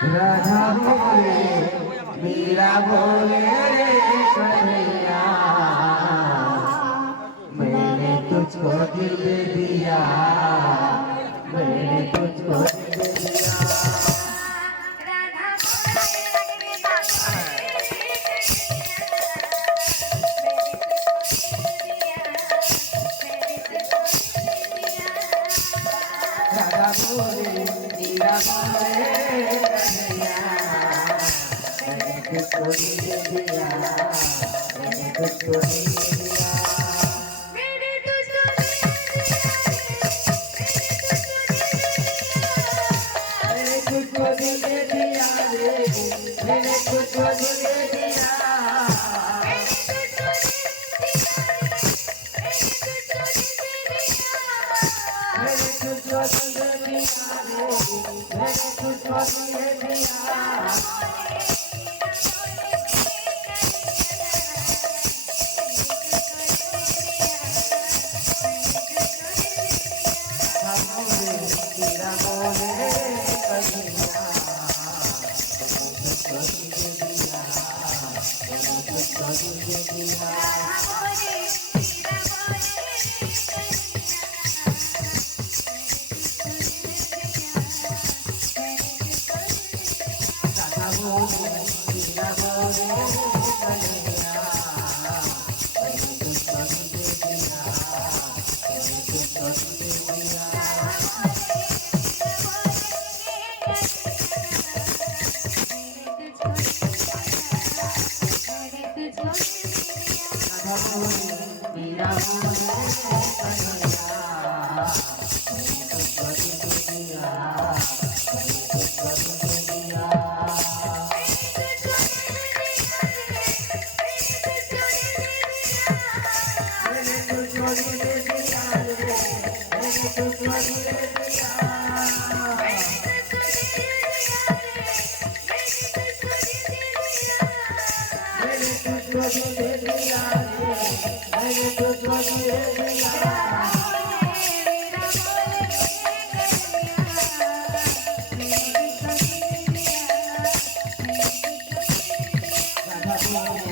राधा बोले मीरा बोले रे कन्हैया मैंने तुझको दिल दे दिया मैंने तुझको दिल दे दिया राधा बोले मीरा बोले कन्हैया मैंने तुझको दिल दे दिया मैंने तुझको दिल दे दिया मैंने तुझको दिल दे दिया मैंने तुझको दिल दे दिया मैंने तुझको दिल दे दिया मैंने तुझको दिल दे दिया तेरा बोले कन्हैया तुझको दिल दे दिया तुझको दिल दे दिया राधा बोले तेरा बोले कन्हैया मैंने तुझको दिल दे दिया मैंने तुझको दिल दे दिया राधा बोले तेरा बोले कन्हैया मैंने तुझको दिल दे दिया मैंने तुझको दिल दे दिया मैंने तुझको दिल दे दिया मैंने तुझको दिल दे दिया मैंने तुझको दिल दे दिया मैंने तुझको दिल दे दिया राधा बोले